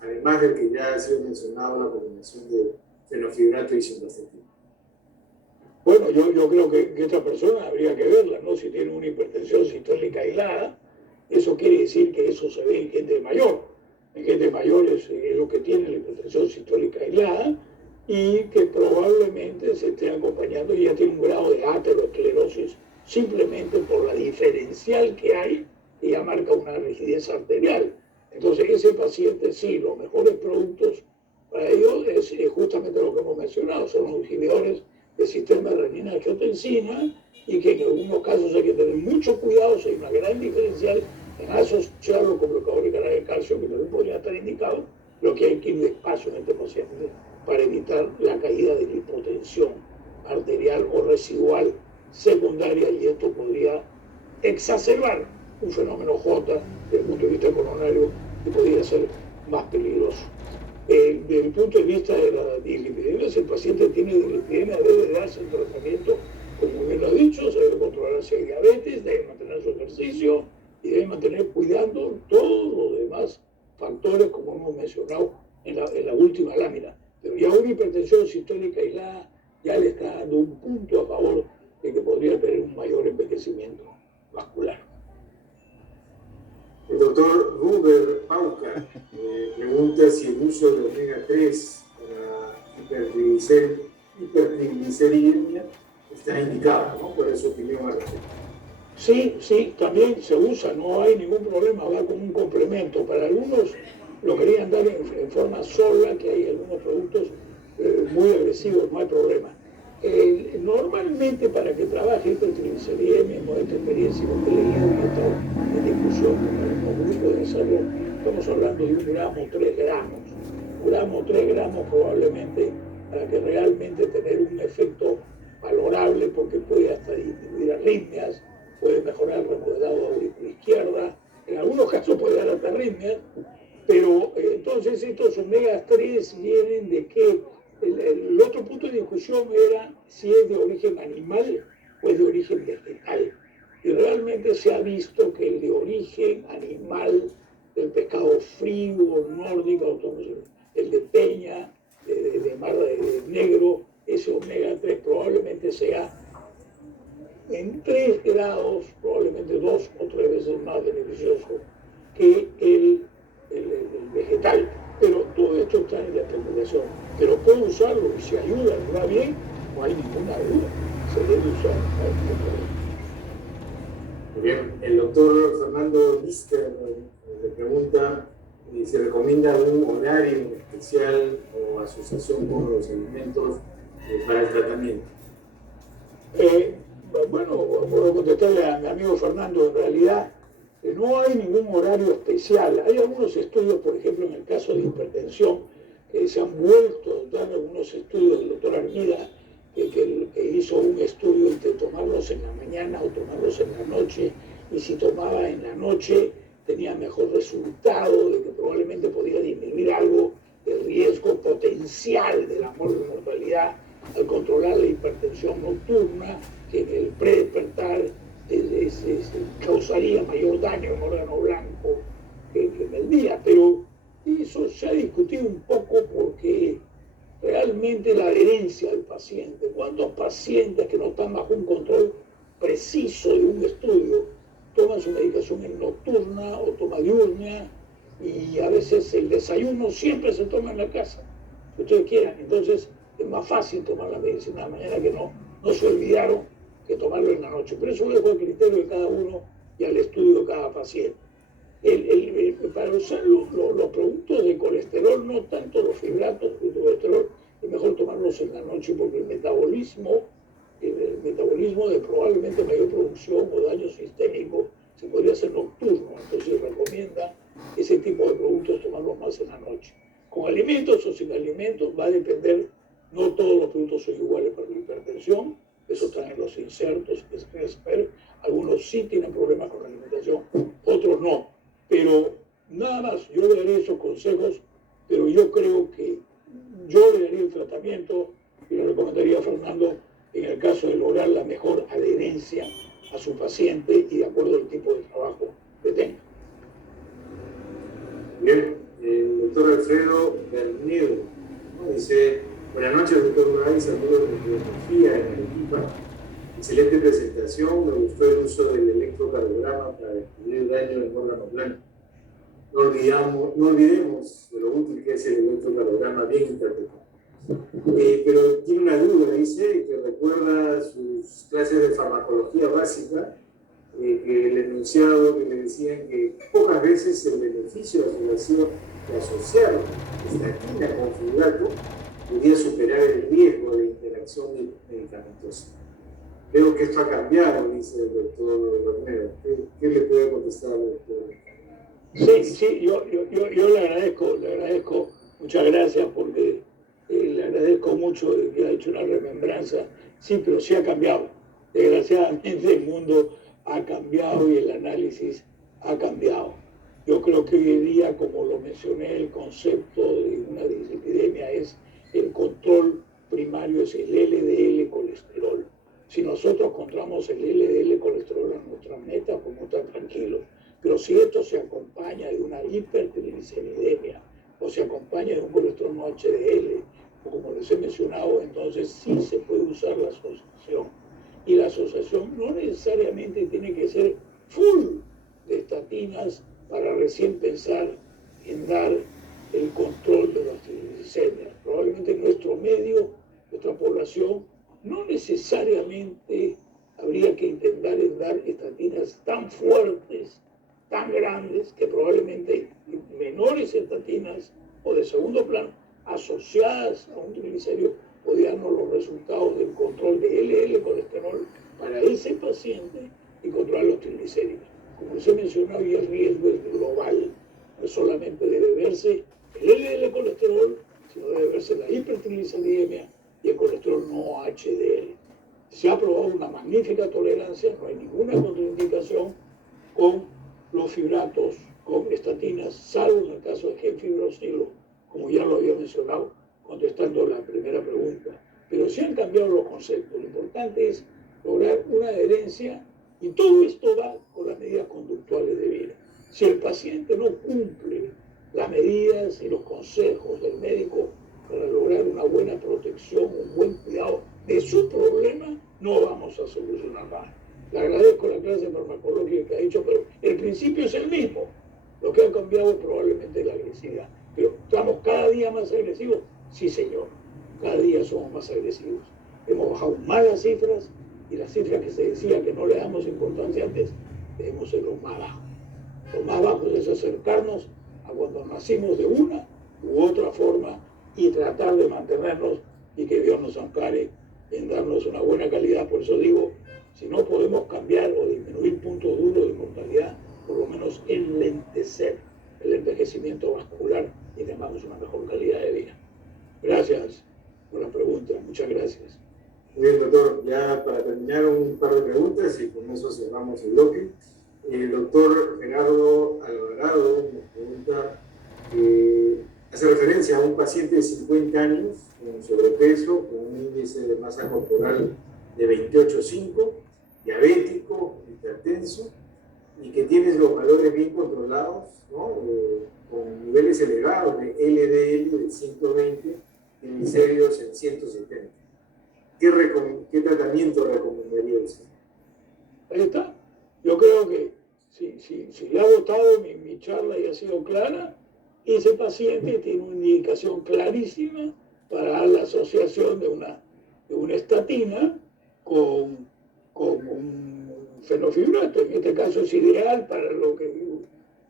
además del que ya ha sido mencionado, la combinación de fenofibrato y simvastatina? Bueno, yo creo que esta persona habría que verla, ¿no? Si tiene una hipertensión sistólica aislada, eso quiere decir que eso se ve en gente mayor. En gente mayor es lo que tiene la hipertensión sistólica aislada y que probablemente se esté acompañando y ya tiene un grado de aterosclerosis simplemente por la diferencial que hay, que ya marca una rigidez arterial. Entonces, ese paciente sí, los mejores productos para ellos es justamente lo que hemos mencionado, son los inhibidores del sistema de renina-angiotensina, y que en algunos casos hay que tener mucho cuidado si hay una gran diferencial en asociarlo con bloqueador de canal de calcio, que también podría estar indicado, lo que hay que ir despacio en este paciente para evitar la caída de la hipotensión arterial o residual secundaria, y esto podría exacerbar un fenómeno J desde el punto de vista coronario que podría ser más peligroso. Desde el punto de vista de la dislipidemia, si el paciente tiene dislipidemia, debe darse el tratamiento, como bien lo ha dicho, se debe controlar si hay diabetes, debe mantener su ejercicio y debe mantener cuidando todos los demás factores, como hemos mencionado en la última lámina. Pero ya una hipertensión sistólica aislada ya le está dando un punto a favor de que podría tener un mayor envejecimiento vascular. El doctor Ruber Pauca pregunta si el uso de omega 3 para hipertrigliceridemia está indicado, ¿no? ¿Cuál es su opinión al respecto? Sí, también se usa, no hay ningún problema, va como un complemento. Para algunos lo querían dar en forma sola, que hay algunos productos muy agresivos, no hay problema. Normalmente para que trabaje hipertrigliceridemia, en esta experiencia que he leído y he estado en discusión con algunos grupos de salud, estamos hablando de 1 gramo, 3 gramos. 1 gramo, 3 gramos probablemente, para que realmente tener un efecto valorable, porque puede hasta disminuir arritmias, puede mejorar el remodelado auricular izquierda, en algunos casos puede dar hasta arritmias, pero entonces estos omega 3 vienen de que el otro punto de discusión era si es de origen animal o es de origen vegetal. Y realmente se ha visto que el de origen animal, el pescado frío, nórdico, el de peña, de mar negro, ese omega 3 probablemente sea en 3 grados, probablemente 2 o 3 veces más beneficioso que el vegetal. Pero todo esto está en la especulación, pero puedo usarlo y si ayuda y va bien, no hay ninguna duda, se debe usar. Muy bien, el doctor Fernando Lister le pregunta si recomienda un horario especial o asociación con los alimentos para el tratamiento. Bueno, puedo contestarle a mi amigo Fernando, en realidad no hay ningún horario especial. Hay algunos estudios, por ejemplo, en el caso de hipertensión, que se han vuelto a dar algunos estudios del doctor Armida, que hizo un estudio de tomarlos en la mañana o tomarlos en la noche, y si tomaba en la noche tenía mejor resultado, de que probablemente podía disminuir algo el riesgo potencial de la mortalidad al controlar la hipertensión nocturna, que en el predespertar causaría mayor daño en órgano blanco que en el día. Pero eso se ha discutido un poco porque realmente la adherencia del paciente, cuántos pacientes que no están bajo un control preciso de un estudio toman su medicación en nocturna o toma diurna, y a veces el desayuno siempre se toma en la casa, si ustedes quieran. Entonces es más fácil tomar la medicina de la mañana, que no se olvidaron que tomarlo en la noche. Pero eso lo dejo al criterio de cada uno y al estudio de cada paciente. Para usar los productos de colesterol, no tanto los fibratos de colesterol, es mejor tomarlos en la noche porque el metabolismo de probablemente mayor producción o daño sistémico se podría hacer nocturno. Entonces recomienda ese tipo de productos tomarlos más en la noche. Con alimentos o sin alimentos va a depender, no todos los productos son iguales para la hipertensión, eso está en los insertos, algunos sí tienen problemas con la alimentación, otros no. Pero nada más, yo le daré esos consejos, pero yo creo que yo le daría el tratamiento y le recomendaría a Fernando en el caso de lograr la mejor adherencia a su paciente y de acuerdo al tipo de trabajo que tenga. Bien, el doctor Alfredo Bernier dice: buenas noches, doctor Bray, saludos de Biología en Arequipa. Excelente presentación, me gustó el uso del electrocardiograma para descubrir daño en órgano blanco. No olvidemos de lo útil que es el electrocardiograma bien interpretado. Pero tiene una duda, dice, que recuerda sus clases de farmacología básica, que el enunciado que le decían que pocas veces el beneficio de asociar estatina con fibrato podía superar el riesgo de interacción medicamentosa. Creo que esto ha cambiado, dice el doctor Romero. ¿Qué le puede contestar al doctor? Sí, yo le agradezco, muchas gracias, porque le agradezco mucho de que ha hecho una remembranza. Sí, pero sí ha cambiado. Desgraciadamente el mundo ha cambiado y el análisis ha cambiado. Yo creo que hoy en día, como lo mencioné, el concepto de una dislipidemia es el control primario, es el LDL colesterol. Si nosotros encontramos el LDL colesterol en nuestra meta, podemos estar tranquilos. Pero si esto se acompaña de una hipertrigliceridemia o se acompaña de un colesterol no HDL, o como les he mencionado, entonces sí se puede usar la asociación. Y la asociación no necesariamente tiene que ser full de estatinas para recién pensar en dar el control de las triglicéridos. Probablemente en nuestro medio, nuestra población, no necesariamente habría que intentar en dar estatinas tan fuertes, tan grandes, que probablemente menores estatinas o de segundo plano asociadas a un triglicérido podrían dar los resultados del control de LDL colesterol para ese paciente y controlar los triglicéridos. Como les he mencionado, y el riesgo es global, no solamente debe verse el LDL colesterol, sino debe verse la hipertrigliceridemia y el colesterol no HDL. Se ha probado una magnífica tolerancia, no hay ninguna contraindicación con los fibratos, con estatinas, salvo en el caso de gemfibrosilo, como ya lo había mencionado contestando la primera pregunta. Pero sí han cambiado los conceptos. Lo importante es lograr una adherencia, y todo esto va con las medidas conductuales de vida. Si el paciente no cumple las medidas y los consejos del médico para lograr una buena protección, un buen cuidado de su problema, no vamos a solucionar nada. Le agradezco la clase farmacológica que ha hecho, pero el principio es el mismo. Lo que ha cambiado es probablemente la agresividad. Pero estamos cada día más agresivos. Sí, señor, cada día somos más agresivos. Hemos bajado más las cifras y las cifras que se decía que no le damos importancia antes, debemos ser los más bajos. Lo más bajo es acercarnos a cuando nacimos de una u otra forma y tratar de mantenernos y que Dios nos ampare en darnos una buena calidad. Por eso digo, si no podemos cambiar o disminuir puntos duros de mortalidad, por lo menos enlentecer el envejecimiento vascular y tengamos una mejor calidad de vida. Gracias por la pregunta, muchas gracias. Muy bien, doctor. Ya para terminar, un par de preguntas y con eso cerramos el bloque. El doctor Gerardo Alvarado nos pregunta, hace referencia a un paciente de 50 años con sobrepeso, con un índice de masa corporal de 28,5, diabético, hipertenso, y que tiene los valores bien controlados, ¿no? Con niveles elevados de LDL de 120, triglicéridos en 170. ¿Qué tratamiento recomendaría usted? Ahí está. Yo creo que si le ha gustado mi charla y ha sido clara, ese paciente tiene una indicación clarísima para la asociación de una estatina con un fenofibrato. En este caso es ideal para lo que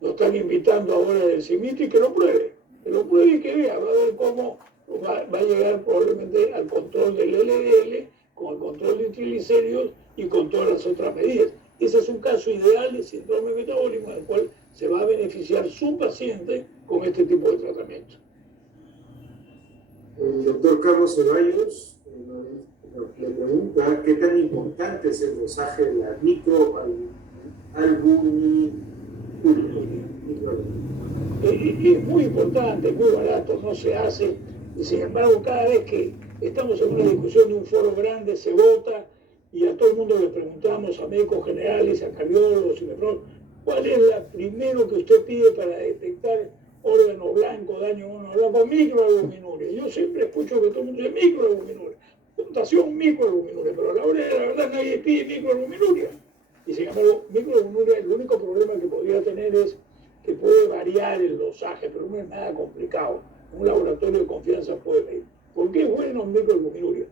nos están invitando ahora del CIMIT y que lo pruebe y que vea, va a ver cómo va a llegar probablemente al control del LDL, con el control de triglicéridos y con todas las otras medidas. Ese es un caso ideal de síndrome metabólico en el cual se va a beneficiar su paciente con este tipo de tratamiento. El doctor Carlos Ceballos le pregunta qué tan importante es el dosaje de la microalbuminuria. Es muy importante, muy barato, no se hace. Y sin embargo, cada vez que estamos en una discusión de un foro grande, se vota y a todo el mundo le preguntamos, a médicos generales, a cardiólogos y nefrólogos, ¿cuál es la primero que usted pide para detectar órgano blanco, daño blanco? Microalbuminuria. Yo siempre escucho que todo el mundo dice microalbuminuria, puntuación microalbuminuria, pero a la hora de la verdad nadie pide microalbuminuria. Y sin embargo, microalbuminuria, el único problema que podría tener es que puede variar el dosaje, pero no es nada complicado. Un laboratorio de confianza puede medir. ¿Por qué es bueno microalbuminuria?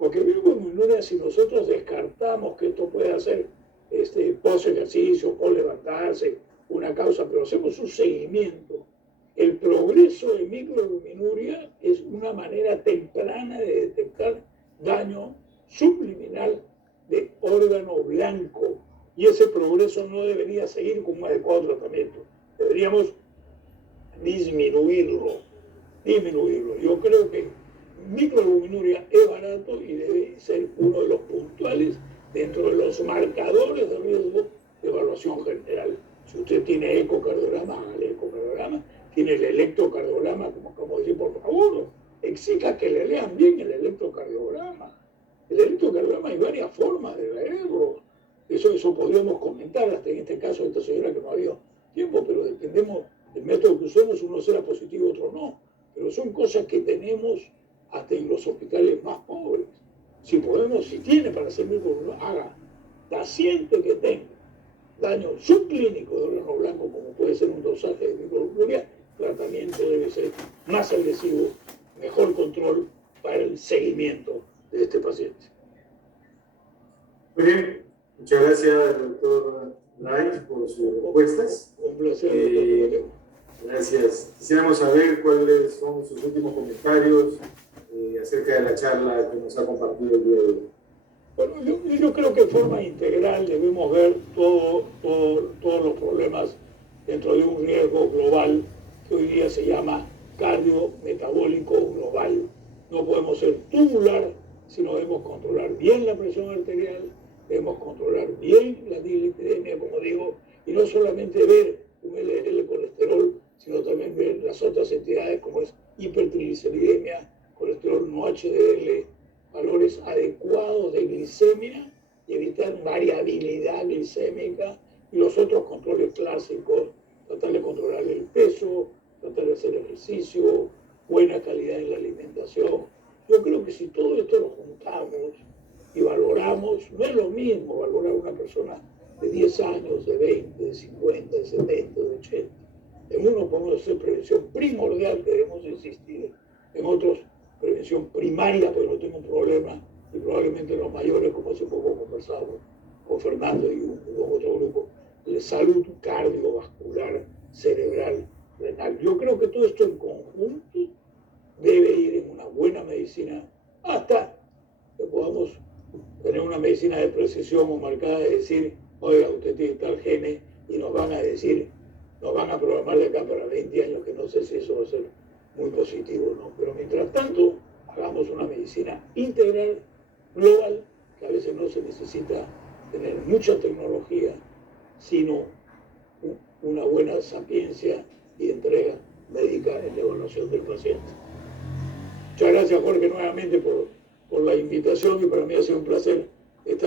Porque microalbuminuria, si nosotros descartamos que esto puede hacer post ejercicio, post levantarse, una causa, pero hacemos un seguimiento. El progreso de microalbuminuria es una manera temprana de detectar daño subliminal de órgano blanco. Y ese progreso no debería seguir con un adecuado tratamiento. Deberíamos disminuirlo. Yo creo que microalbuminuria es barato y debe ser uno de los puntuales dentro de los marcadores de riesgo de evaluación general. Si usted tiene ecocardiograma, hágale ecocardiograma. Tiene el electrocardiograma, como decir, por favor, exija que le lean bien el electrocardiograma. El electrocardiograma hay varias formas de leerlo. Eso podríamos comentar hasta en este caso de esta señora que no había tiempo, pero dependemos del método que usemos, uno será positivo, otro no. Pero son cosas que tenemos hasta en los hospitales más pobres. Si podemos, si tiene para hacer microalbuminuria, haga. Paciente que tenga daño subclínico de órgano blanco, como puede ser un dosaje de microalbuminuria, tratamiento debe ser más agresivo, mejor control para el seguimiento de este paciente. Muy bien, muchas gracias, doctor Lais, por sus respuestas. Un placer, doctor. Gracias. Quisiéramos saber cuáles son sus últimos comentarios acerca de la charla que nos ha compartido el día de hoy. Bueno, yo creo que de forma integral debemos ver todos los problemas dentro de un riesgo global que hoy día se llama cardiometabólico global. No podemos ser tubular, sino debemos controlar bien la presión arterial, debemos controlar bien la dislipidemia, como digo, y no solamente ver un LDL colesterol, sino también ver las otras entidades como es hipertrigliceridemia, colesterol no HDL, valores adecuados de glicemia y evitar variabilidad glicémica y los otros controles clásicos, tratar de controlar el peso, tratar de hacer ejercicio, buena calidad en la alimentación. Yo creo que si todo esto lo juntamos y valoramos, no es lo mismo valorar a una persona de 10 años, de 20, de 50, de 70, de 80. En uno podemos hacer prevención primordial, debemos insistir. En otros, prevención primaria, porque no tengo un problema, y probablemente los mayores, como hace poco conversamos con Fernando y otro grupo, de salud cardiovascular, cerebral, renal. Yo creo que todo esto en conjunto debe ir en una buena medicina hasta que podamos tener una medicina de precisión o marcada de decir, oiga, usted tiene tal gene y nos van a decir, nos van a programar de acá para 20 años, que no sé si eso va a ser muy positivo o no. Pero mientras tanto, hagamos una medicina integral, global, que a veces no se necesita tener mucha tecnología, sino una buena sapiencia y entrega médica en la evaluación del paciente. Muchas gracias, Jorge, nuevamente por la invitación, y para mí ha sido un placer estar